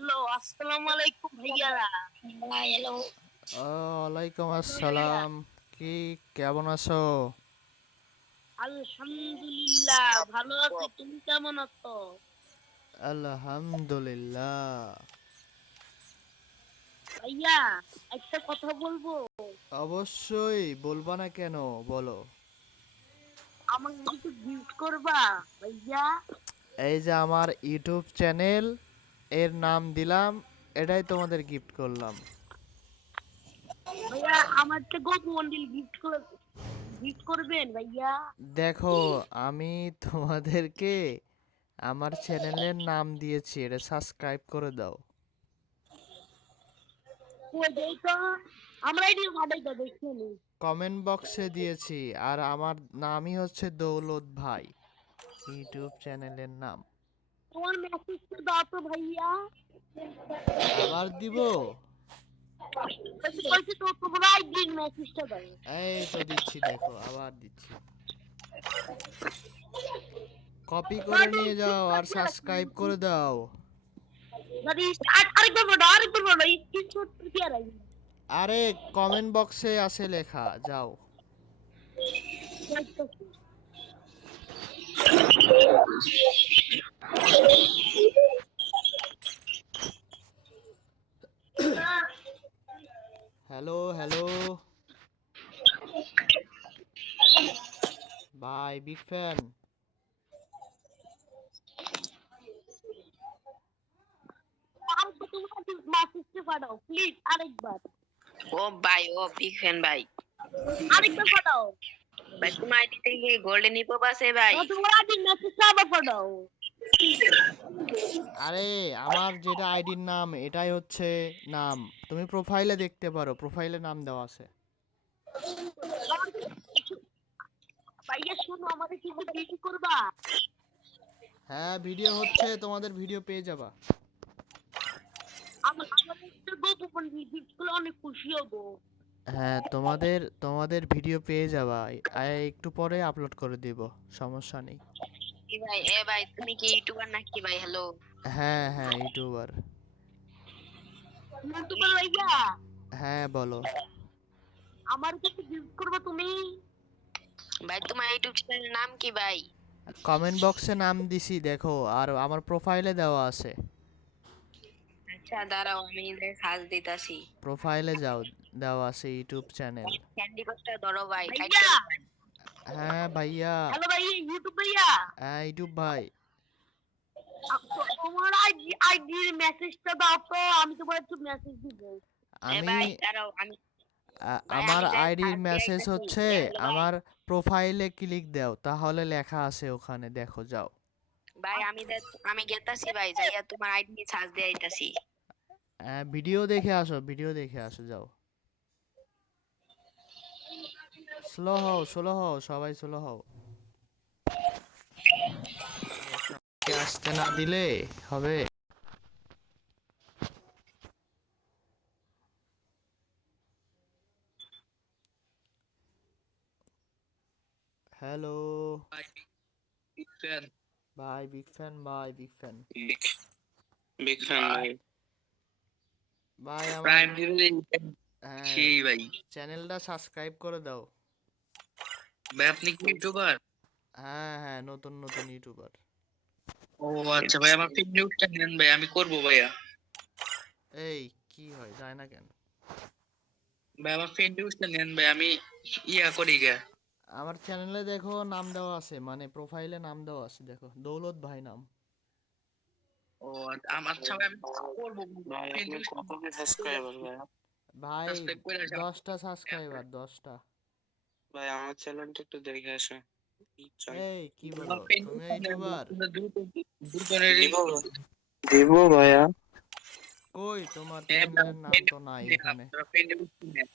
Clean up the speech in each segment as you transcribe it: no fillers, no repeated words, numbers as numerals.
Hello, আসসালামু আলাইকুম ভাইয়ারা। হ্যালো। ওয়ালাইকুম কেমন ভাইয়া? আসসালাম। কি কেমন আছো? আলহামদুলিল্লাহ ভালো আছি। তুমি কেমন আছো? আলহামদুলিল্লাহ। ভাইয়া, একটা কথা বলবো। অবশ্যই, বলবা না কেন? বলো। আমাকে কিছু গিফট করবা ভাইয়া? এই যে আমার ইউটিউব চ্যানেল, এর নাম দিলাম, এটাই তোমাদের গিফট করলাম। ভাইয়া আমার একটা গোপু মন্ডিল গিফট করবেন ভাইয়া? দেখো, আমি তোমাদেরকে আমার চ্যানেলের নাম দিয়েছি, এটা সাবস্ক্রাইব করে দাও। কই দেই তো? আমরা এটি ভাড়াইটা দেখিনি। কমেন্ট বক্সে দিয়েছি, আর আমার নামই হচ্ছে দৌলত ভাই, ইউটিউব চ্যানেলের নাম। তোমার মেসেজটা দাও তো ভাইয়া। আবার দিব? বলছি তো তোমার আইডির মেসেজটা দাও। এই তো দিচ্ছি, দেখো আবার দিচ্ছি। কপি করে নিয়ে যাও আর সাবস্ক্রাইব করে দাও। আরেকবার বলো, আরেকবার বলো, স্ক্রিনশট দিয়ে রাখি। আরে কমেন্ট বক্সে আছে লেখা, যাও। Hello hello, bye, big fan. মেসেজটা পাঠাও প্লিজ আরেকবার। ও ভাই, ও বিগ ফ্যান ভাই। আরেকবার পাঠাও। ভাই তোমার আইডি থেকে গোল্ডেন হিপহপ আছে ভাই। তোমার আইডির মেসেজটা আবার পাঠাও। আরে আমার যেটা আইডির নাম এটাই হচ্ছে নাম, তুমি প্রোফাইলে দেখতে পারো, প্রোফাইলে নাম দেওয়া আছে। ভাইয়া শোনো, আমাদের কি বিক্রি করবা? হ্যাঁ, ভিডিও হচ্ছে, তোমাদের ভিডিও পেয়ে যাবা। আমাদের একটা গোপন গিফট গুলো অনেক খুশি হবো। হ্যাঁ, তোমাদের তোমাদের ভিডিও পেয়ে যাবা, একটু পরে আপলোড করে দিব, সমস্যা নেই। কি ভাই, এ ভাই তুমি কি ইউটিউবার নাকি ভাই? হ্যালো হ্যাঁ হ্যাঁ, ইউটিউবার। ইউটিউবার ভাইয়া, হ্যাঁ বলো। আমার কিছু গিফট করবা তুমি? ভাই, তোমার ইউটিউব চ্যানেলের নাম কি ভাই? কমেন্ট বক্সে নাম দিছি, দেখো, আর আমার প্রোফাইলে দেওয়া আছে। আচ্ছা দাঁড়াও, আমি সার্চ দিতাছি। প্রোফাইলে যাও, দেওয়া আছে ইউটিউব চ্যানেল। ক্যান্ডি ক্রাশটা ধরো ভাই, ভাইয়া, কাইটটা দাও ভাই। হ্যাঁ ভাইয়া। হ্যালো ভাইয়া, ইউটিউব ভাইয়া। হ্যাঁ ইউটিউব ভাই। তোমার আইডির মেসেজটা দাও তো, আমি তোমার একটু মেসেজ দিব। এ আমি ভাই দাঁড়াও, আমি ভাই আমার আমি আইডির সার্চ মেসেজ দিতেছি। হচ্ছে, হ্যালো ভাই। আমার প্রোফাইলে ক্লিক দাও, তাহলে লেখা আছে ওখানে, দেখো, যাও। ভাই আমি গেতাছি ভাই, যাইয়া তোমার আইডি সার্চ দিয়ে আইতাছি। ভিডিও দেখে আসো, ভিডিও দেখে আসো, যাও। স্লো হও, স্লো হও, সবাই স্লো হও। আসতে না দিলে হবে? Hello Big fan. ভাই, বিগ ফ্যান ভাই, big fan. Big, big fan ভাই। ভাই আমার প্রাইম দিবেন হ্যাঁ, সেই ভাই। চ্যানেলটা সাবস্ক্রাইব করে দাও। ভাই আপনি কি ইউটিউবার? হ্যাঁ হ্যাঁ, নতুন নতুন ইউটিউবার। ও আচ্ছা ভাই, আমার ফেক নিউজটা নেন ভাই, আমি করব ভাইয়া। এই কি হয়, যায় না কেন? ভাই আমার ফেক নিউজটা নেন ভাই, আমি ইয়া করি গে। আমার চ্যানেলে দেখো নাম দেওয়া আছে, মানে প্রোফাইলে নাম দেওয়া আছে, দেখো, দৌলত ভাই নাম। ও আমার আচ্ছা ভাই, আমি করব ভাই ফেক আপনি নিউজ কত কি সাবস্ক্রাইবার ভাই? ভাই সাবস্ক্রাইব করে আসা। 10টা সাবস্ক্রাইবার, 10টা। ভাই আমার চ্যানেলটা একটু দেখে আসো। এই কি বলো, আমার ফেক তুমি নিউজটা নেন ভাই, ইউটিউবার? আপনারা দুজনেরই দিব দিব ভাইয়া। কই তোমার হ্যাঁ ভাই, চ্যানেলের নাম ফেক তো নাই নিউজ নেন, এখানে। আপনারা ফেক নিউজ নেন।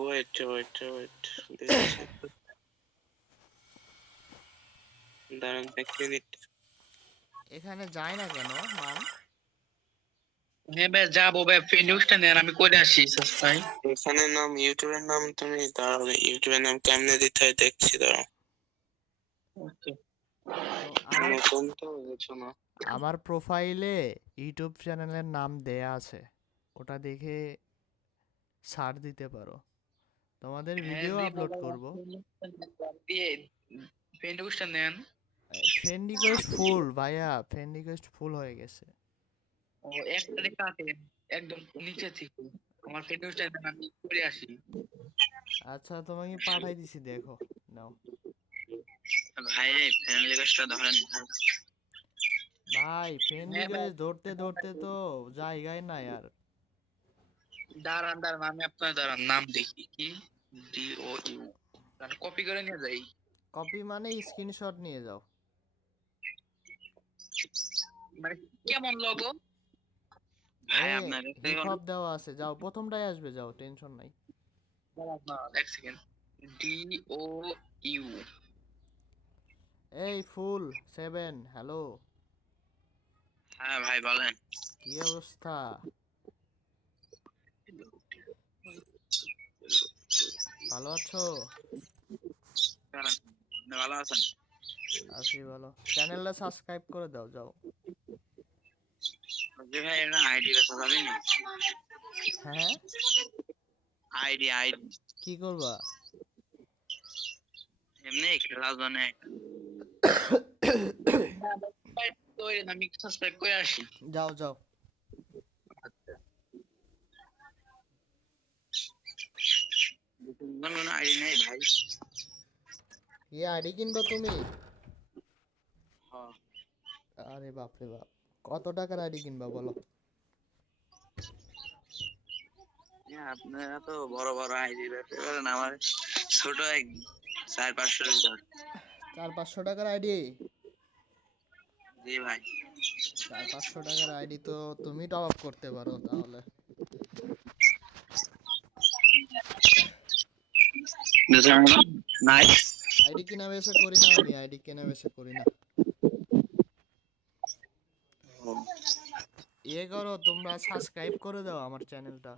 ওয়েট ওয়েট ওয়েট, দিচ্ছি, দাঁড়ান এক মিনিট। এখানে যায় না কেন নাম? হ্যাঁ ভাই যাবো ভাই, ফেক নিউজটা নেন, আমি করে আসি সাবস্ক্রাইব। এখানে নাম, ইউটিউবের নাম তুমি দাঁড়াও, ইউটিউবের নাম কেমনে দিতে হয় দেখছি, দাঁড়াও। তো আরে আমার নতুন তো বুঝছো না। আমার প্রোফাইলে ইউটিউব চ্যানেলের নাম দেয়া আছে, ওটা দেখে ছাড় দিতে পারো। তোমাদের হ্যাঁ ভিডিও দিব আপলোড ভাই, করব। দিয়ে ফ্রেন্ড রিকোয়েস্টটা নেন। ফ্রেন্ড রিকোয়েস্ট ফুল ভাইয়া, ফ্রেন্ড রিকোয়েস্ট ফুল হয়ে গেছে। ও একটা কাটেন একদম নিচে থেকে, আমার ফ্রেন্ড রিকোয়েস্টটা নেন, আমি করে আসি। আচ্ছা তোমাকে পাঠাই দিছি, দেখো নাও। ভাই ফ্রেন্ড রিকোয়েস্টটা ধরেন। ভাই ফ্রেন্ড হ্যাঁ ভাই, রিকোয়েস্ট ধরতে ধরতে তো জায়গায় নাই আর। দাঁড়ান দাঁড়ান, আমি আপনার দাঁড়ান নাম দেখি কি, ডি ও ইউ, তাহলে কপি করে নিয়ে যাই। কপি মানে স্ক্রিনশট নিয়ে যাও। মানে কেমন লগো? ভাই এই আপনার হিপ হপ দেওয়া আছে, যাও প্রথমটাই আসবে, যাও টেনশন নাই। দাঁড়ান না, এক সেকেন্ড। D O you. এই ফুল 7 হ্যালো, হ্যাঁ ভাই বলেন। কি অবস্থা? ভালো আছো? দাঁড়ান, আপনি ভালো আছেন? আছি ভালো। চ্যানেলটা সাবস্ক্রাইব করে দাও, যাও। যে ভাই এটা আইডি বেচা যাবে না? হ্যাঁ আইডি আইডি কি করবা? এমনি খেলার জন্য। তো আমি সাবস্ক্রাইব করে আসি। যাও যাও। কোনো আইডি নেই ভাই। কি আইডি কিনবা তুমি? হ্যাঁ আরে বাপ রে বাপ, কত টাকার আইডি কিনবা বলো? আপনারা তো বড় বড় আইডি বেচতে পারেন, আমার ছোট এক 400-500 টাকা। 400-500 টাকার আইডি? জি ভাই। 400-500 টাকার আইডি তো তুমি টপ আপ করতে পারো তাহলে। নাই আইডি কেনা বেচা করি না আমি, আইডি কেনা বেচা করি না। ইয়ে করো, তোমরা সাবস্ক্রাইব করে দাও আমার চ্যানেলটা।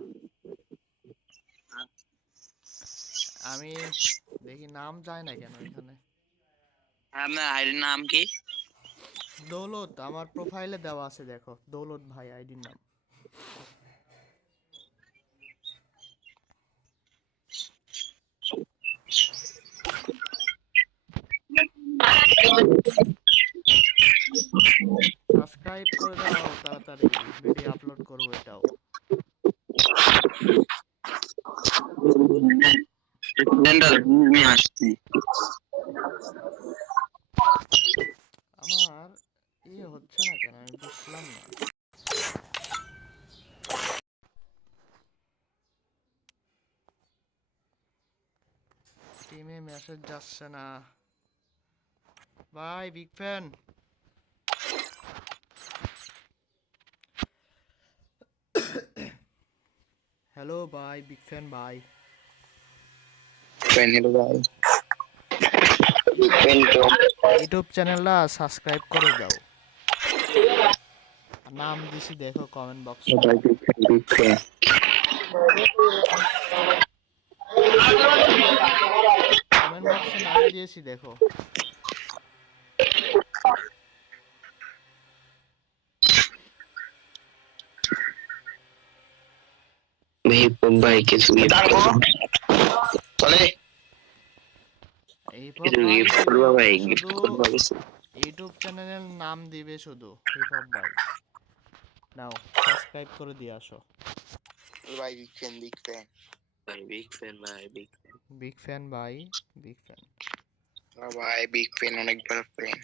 আমি দেখি নাম যায় না কেন এখানে। আপনার আইডির নাম কি? দৌলত, আমার প্রোফাইলে দেওয়া আছে, দেখো দৌলত ভাই আইডির নাম। সাবস্ক্রাইব করে দাও তাড়াতাড়ি, ভিডিও আপলোড করবো এটাও। আমি আসছি। আমার ইয়ে হচ্ছে না কেন আমি বুঝলাম না। টিমে মেসেজ যাচ্ছে না ভাই, বিগ ফ্যান। হ্যালো ভাই, বিগ ফ্যান ভাই। ইউটিউব চ্যানেলটা সাবস্ক্রাইব করে দাও। নাম দিছি দেখো কমেন্ট বক্সে। কমেন্ট বক্সে নাম দিয়েছি দেখো। ভাই কিছু চলে এই কিছু গিফট করবা ভাই, গিফট করবা কিছু? ইউটিউব চ্যানেলের নাম দিবে শুধু হিপ হপ ভাই। নাও সাবস্ক্রাইব করে দিয়ে আসো। ভাই বিগ ফ্যান ভাই, বিগ ফ্যান ভাই, বিগ ফ্যান ভাই, বিগ ফ্যান ভাই, বিগ ফ্যান, অনেক বড় ফ্যান।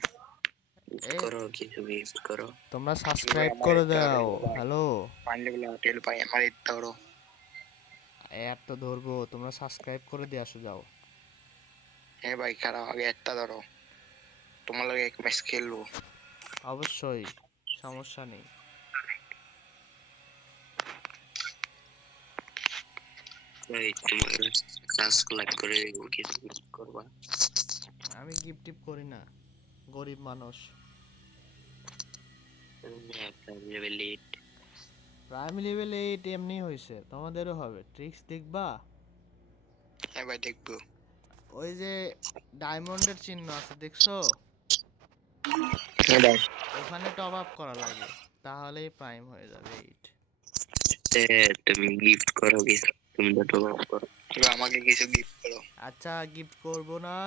এই করো কিছু গিফট করো। তোমরা সাবস্ক্রাইব করে দাও। হ্যালো পান্ডে বলে হোটেল পাই আমার ইত্তা করো। এত তো ধরবো, তোমরা সাবস্ক্রাইব করে দিয়ে আসো, যাও। হ্যাঁ ভাই খারাপ, আগে একটা ধরো, তোমার লগে এক ম্যাচ খেলবো। অবশ্যই, সমস্যা নেই। ভাই তোমার কাজ লাইক করে দেবো, কিছু গিফট করবা? আমি গিফট টিপ করি না, গরিব মানুষ। লেভেল 8 প্রাইম লেভেল 8 এমনি হয়েছে, তোমাদেরও হবে। ট্রিক্স দেখবা? হ্যাঁ ভাই দেখবো। ওই যে ডায়মন্ডের চিহ্ন আছে দেখছো? হ্যাঁ ভাই ওখানে টপ আপ করা লাগে, তাহলেই প্রাইম হয়ে যাবে 8। তুমি গিফট করো কি? তুমি তো টপ আপ করো। এবার আমাকে কিছু গিফট করো। আচ্ছা গিফট করব না,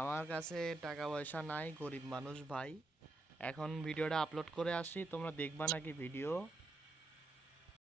আমার কাছে টাকা পয়সা নাই, গরিব মানুষ ভাই। এখন ভিডিওটা আপলোড করে আসি, তোমরা দেখবা নাকি ভিডিও?